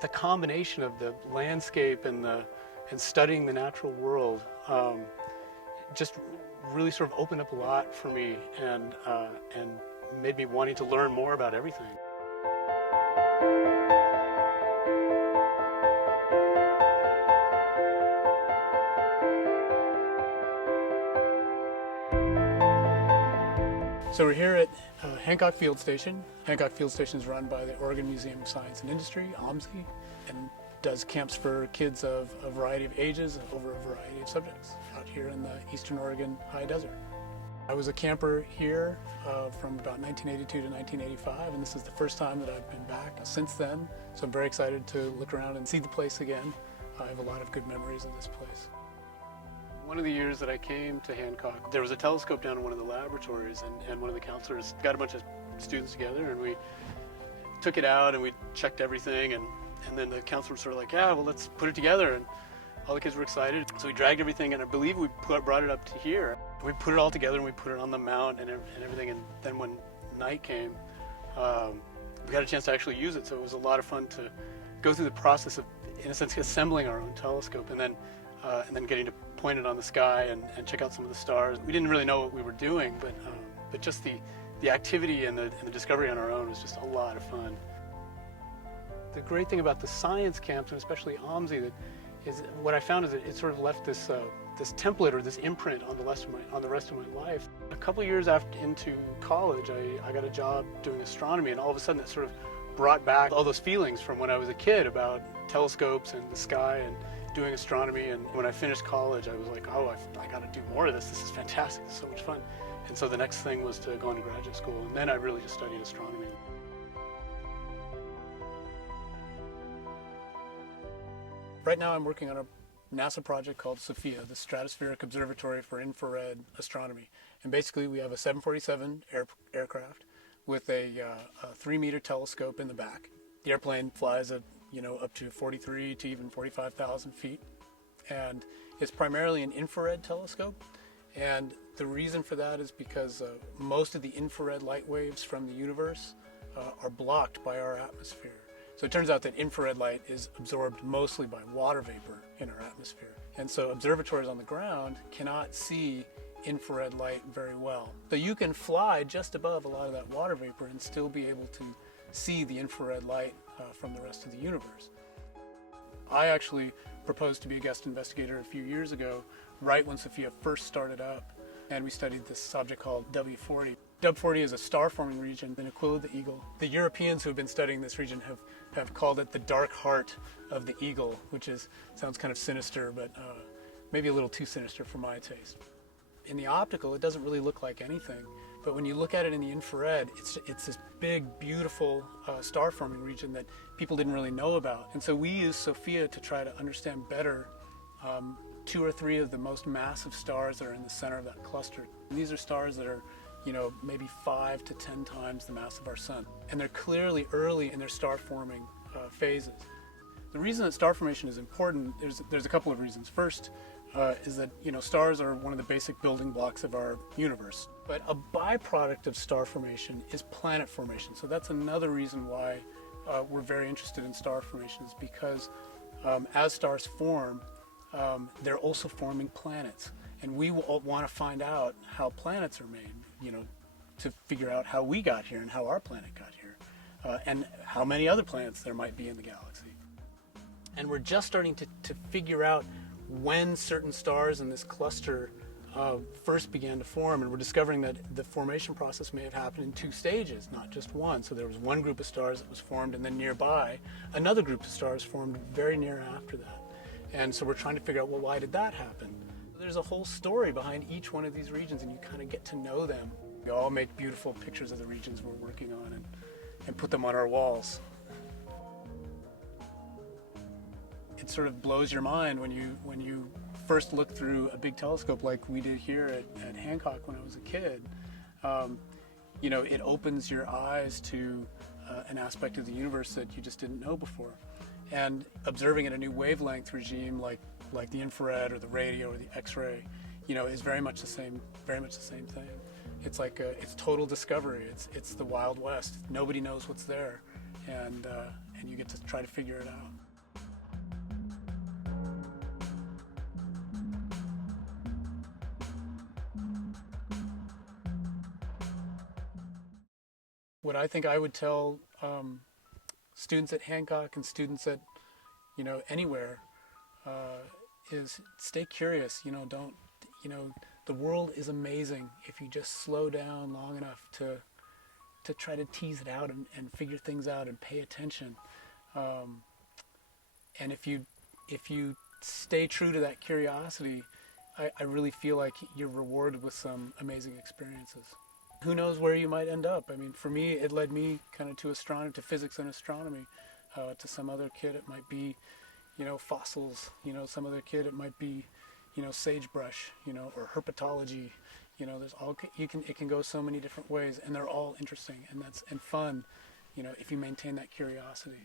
The combination of the landscape and studying the natural world just really sort of opened up a lot for me and made me wanting to learn more about everything. So we're here at Hancock Field Station. Hancock Field Station is run by the Oregon Museum of Science and Industry, OMSI, and does camps for kids of a variety of ages over a variety of subjects out here in the Eastern Oregon high desert. I was a camper here from about 1982 to 1985, and this is the first time that I've been back since then, so I'm very excited to look around and see the place again. I have a lot of good memories of this place. One of the years that I came to Hancock, there was a telescope down in one of the laboratories, and one of the counselors got a bunch of students together, and we took it out and we checked everything, and then the counselor was sort of like, yeah, well, let's put it together, and all the kids were excited. So we dragged everything, and I believe we brought it up to here. We put it all together, and we put it on the mount and everything, and then when night came, we got a chance to actually use it, so it was a lot of fun to go through the process of, in a sense, assembling our own telescope, and then getting to point it on the sky and check out some of the stars. We didn't really know what we were doing, but just the activity and the discovery on our own was just a lot of fun. The great thing about the science camps, and especially OMSI, is what I found is that it sort of left this template or this imprint on the rest of my life. A couple years into college, I got a job doing astronomy, and all of a sudden it sort of brought back all those feelings from when I was a kid about telescopes and the sky and doing astronomy. And when I finished college, I was like, oh, I got to do more of this. This is fantastic. It's so much fun. And so the next thing was to go into graduate school, and then I really just studied astronomy. Right now I'm working on a NASA project called SOFIA, the Stratospheric Observatory for Infrared Astronomy. And basically we have a 747 aircraft with a 3-meter telescope in the back. The airplane flies at up to 43 to even 45,000 feet. And it's primarily an infrared telescope. And the reason for that is because most of the infrared light waves from the universe are blocked by our atmosphere. So it turns out that infrared light is absorbed mostly by water vapor in our atmosphere. And so observatories on the ground cannot see infrared light very well. So you can fly just above a lot of that water vapor and still be able to see the infrared light from the rest of the universe. I actually proposed to be a guest investigator a few years ago, right when SOFIA first started up, and we studied this object called W40. W40 is a star-forming region in Aquila the Eagle. The Europeans who have been studying this region have called it the dark heart of the eagle, which sounds kind of sinister, but maybe a little too sinister for my taste. In the optical, it doesn't really look like anything, but when you look at it in the infrared, it's this big, beautiful star-forming region that people didn't really know about. And so we used SOFIA to try to understand better 2 or 3 of the most massive stars that are in the center of that cluster. And these are stars that are, maybe 5 to 10 times the mass of our sun. And they're clearly early in their star-forming phases. The reason that star formation is important, there's a couple of reasons. First, is that stars are one of the basic building blocks of our universe. But a byproduct of star formation is planet formation. So that's another reason why we're very interested in star formation, is because as stars form, they're also forming planets. And we want to find out how planets are made, to figure out how we got here and how our planet got here, and how many other planets there might be in the galaxy. And we're just starting to figure out when certain stars in this cluster first began to form, and we're discovering that the formation process may have happened in 2 stages, not just one. So there was one group of stars that was formed, and then nearby another group of stars formed very near after that. And so we're trying to figure out, well, why did that happen? There's a whole story behind each one of these regions, and you kind of get to know them. We all make beautiful pictures of the regions we're working on and put them on our walls. It sort of blows your mind when you first look through a big telescope like we did here at Hancock when I was a kid. It opens your eyes to an aspect of the universe that you just didn't know before. And observing at a new wavelength regime like the infrared or the radio or the X-ray, is very much the same thing. It's like it's total discovery. It's the Wild West. Nobody knows what's there, and you get get to try to figure it out. What I think I would tell students at Hancock and students at, anywhere, is stay curious. Don't, the world is amazing if you just slow down long enough to try to tease it out and figure things out and pay attention. And if you stay true to that curiosity, I really feel like you're rewarded with some amazing experiences. Who knows where you might end up? I mean, for me, it led me kind of to astronomy, to physics and astronomy. To some other kid, it might be, fossils. Some other kid, it might be, sagebrush, or herpetology. There's all it can go so many different ways, and they're all interesting and fun. If you maintain that curiosity.